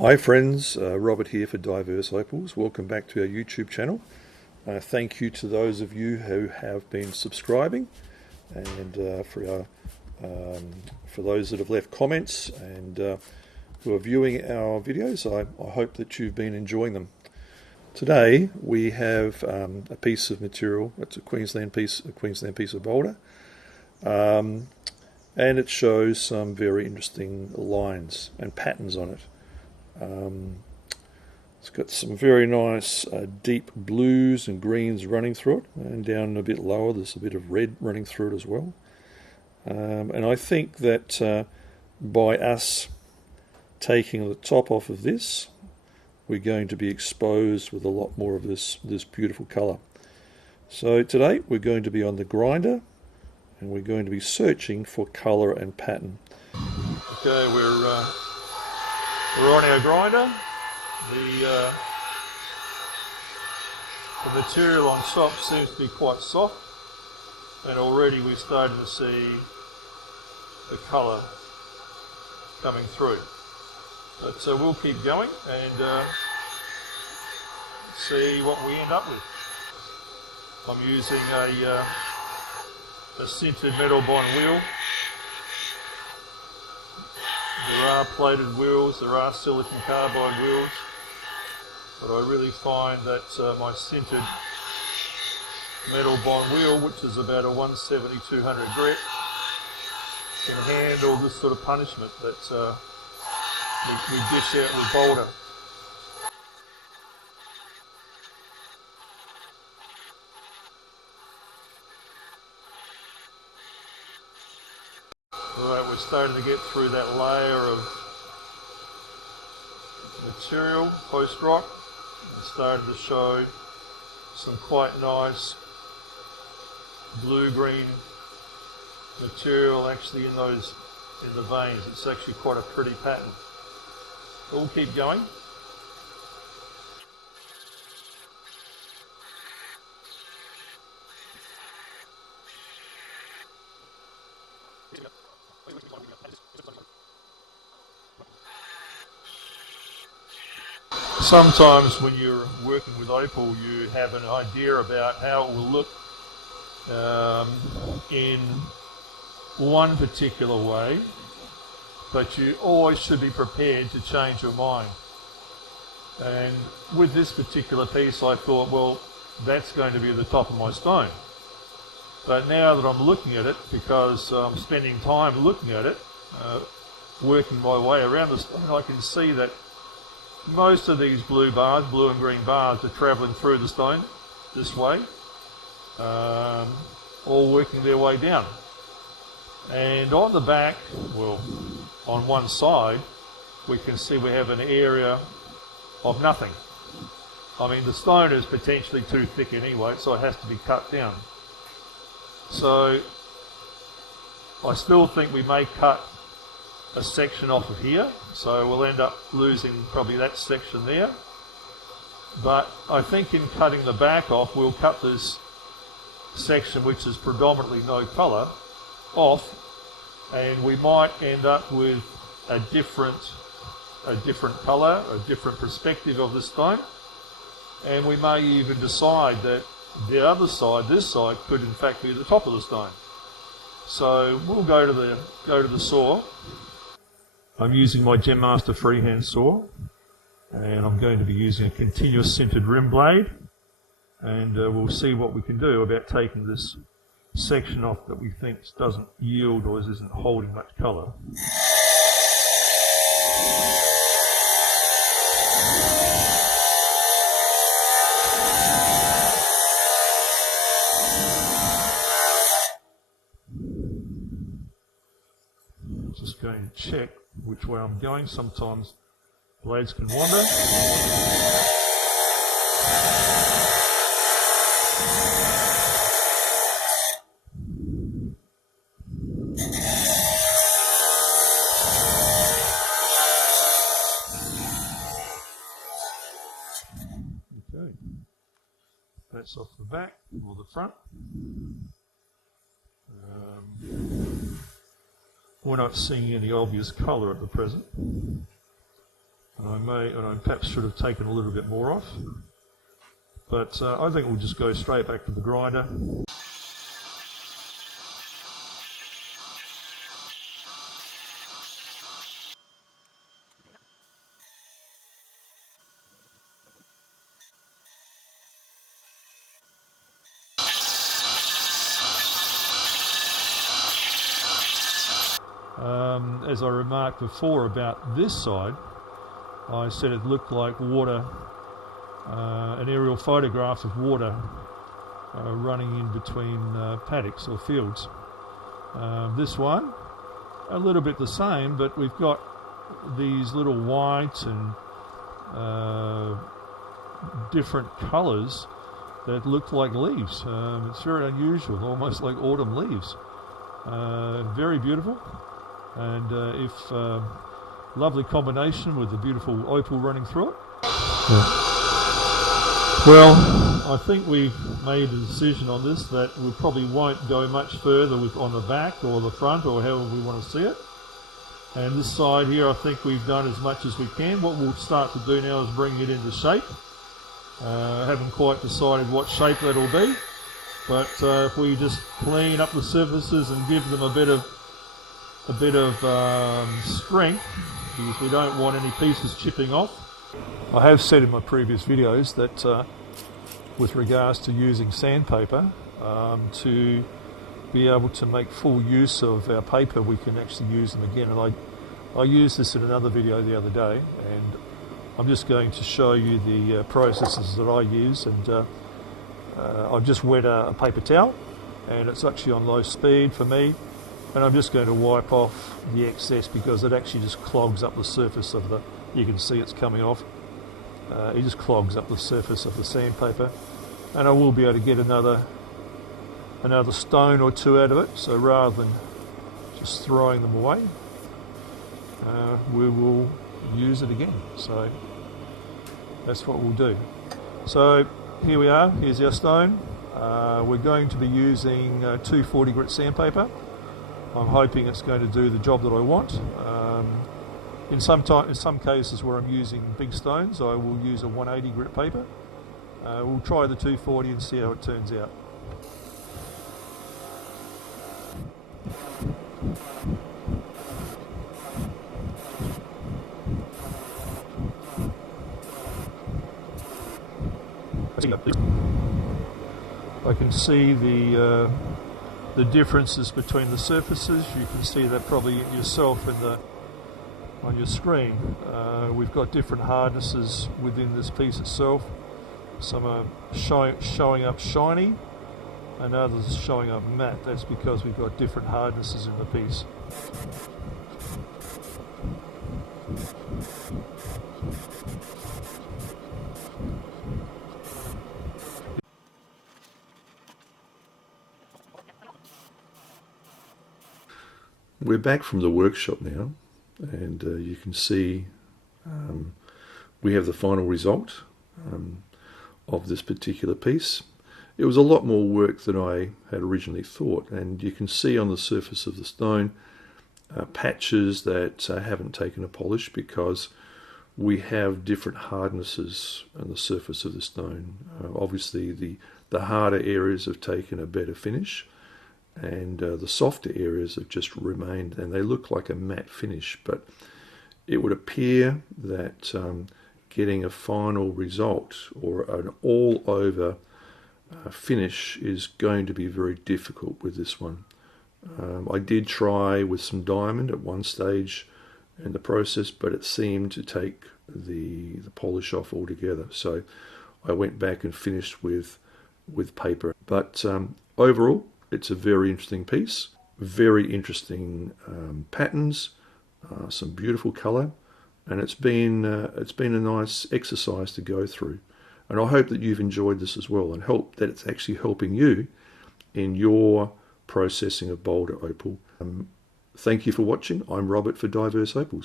Hi friends, Robert here for Diverse Opals. Welcome back to our YouTube channel. Thank you to those of you who have been subscribing, and for those that have left comments and who are viewing our videos. I hope that you've been enjoying them. Today we have a piece of material. It's a Queensland piece of boulder, and it shows some very interesting lines and patterns on it. It's got some very nice deep blues and greens running through it, and down a bit lower there's a bit of red running through it as well. And I think that by us taking the top off of this, we're going to be exposed with a lot more of this beautiful colour. So today we're going to be on the grinder, and we're going to be searching for colour and pattern. Okay, we're on our grinder. The material on top seems to be quite soft, and already we're starting to see the colour coming through. But we'll keep going and see what we end up with. I'm using a sintered metal bond wheel. There are plated wheels, there are silicon carbide wheels, but I really find that my sintered metal bond wheel, which is about a 170-200 grit, can handle this sort of punishment that we dish out with boulder. Alright, we're starting to get through that layer of material post-rock, and starting to show some quite nice blue-green material actually in the veins. It's actually quite a pretty pattern. We'll keep going. Sometimes when you're working with opal, you have an idea about how it will look in one particular way, but you always should be prepared to change your mind. And with this particular piece, I thought, well, that's going to be the top of my stone. But now that I'm looking at it, because I'm spending time looking at it, working my way around the stone, I can see that most of these blue and green bars, are travelling through the stone this way, all working their way down. And on the back, well, on one side, we can see we have an area of nothing. I mean, the stone is potentially too thick anyway, so it has to be cut down. So I still think we may cut a section off of here, so we'll end up losing probably that section there. But I think in cutting the back off, we'll cut this section, which is predominantly no colour, off, and we might end up with a different colour, a different perspective of the stone, and we may even decide that the other side, this side, could in fact be the top of the stone. So we'll go to the saw. I'm using my Gemmaster freehand saw, and I'm going to be using a continuous sintered rim blade, and we'll see what we can do about taking this section off that we think doesn't yield or isn't holding much colour. Just going to check which way I'm going. Sometimes blades can wander. Okay, that's off the back or the front. We're not seeing any obvious colour at the present. And I perhaps should have taken a little bit more off. But I think we'll just go straight back to the grinder. As I remarked before about this side, I said it looked like water, an aerial photograph of water running in between paddocks or fields. This one, a little bit the same, but we've got these little white and different colours that look like leaves. It's very unusual, almost like autumn leaves. Very beautiful, and lovely combination with the beautiful opal running through it. Yeah. Well, I think we've made a decision on this that we probably won't go much further on the back or the front or however we want to see it. And this side here, I think we've done as much as we can. What we'll start to do now is bring it into shape. Haven't quite decided what shape that'll be, but if we just clean up the surfaces and give them a bit of strength, because we don't want any pieces chipping off. I have said in my previous videos that with regards to using sandpaper, to be able to make full use of our paper, we can actually use them again. And I used this in another video the other day, and I'm just going to show you the processes that I use. And I've just wet a paper towel, and it's actually on low speed for me, and I'm just going to wipe off the excess because it actually just clogs up the surface of the, you can see it's coming off, it just clogs up the surface of the sandpaper, and I will be able to get another stone or two out of it. So rather than just throwing them away, we will use it again. So that's what we'll do. So here we are, here's our stone. We're going to be using 240 grit sandpaper. I'm hoping it's going to do the job that I want. In some cases where I'm using big stones, I will use a 180 grit paper. We'll try the 240 and see how it turns out. I can see the differences between the surfaces. You can see that probably yourself on your screen. We've got different hardnesses within this piece itself. Some are showing up shiny and others showing up matte. That's because we've got different hardnesses in the piece. We're back from the workshop now, and you can see we have the final result of this particular piece. It was a lot more work than I had originally thought, and you can see on the surface of the stone patches that haven't taken a polish because we have different hardnesses on the surface of the stone. Obviously the harder areas have taken a better finish, and the softer areas have just remained, and they look like a matte finish. But it would appear that getting a final result or an all-over finish is going to be very difficult with this one. I did try with some diamond at one stage in the process, but it seemed to take the polish off altogether. So I went back and finished with paper. But overall, it's a very interesting piece, very interesting patterns, some beautiful colour, and it's been a nice exercise to go through. And I hope that you've enjoyed this as well, and hope that it's actually helping you in your processing of Boulder Opal. Thank you for watching. I'm Robert for Diverse Opals.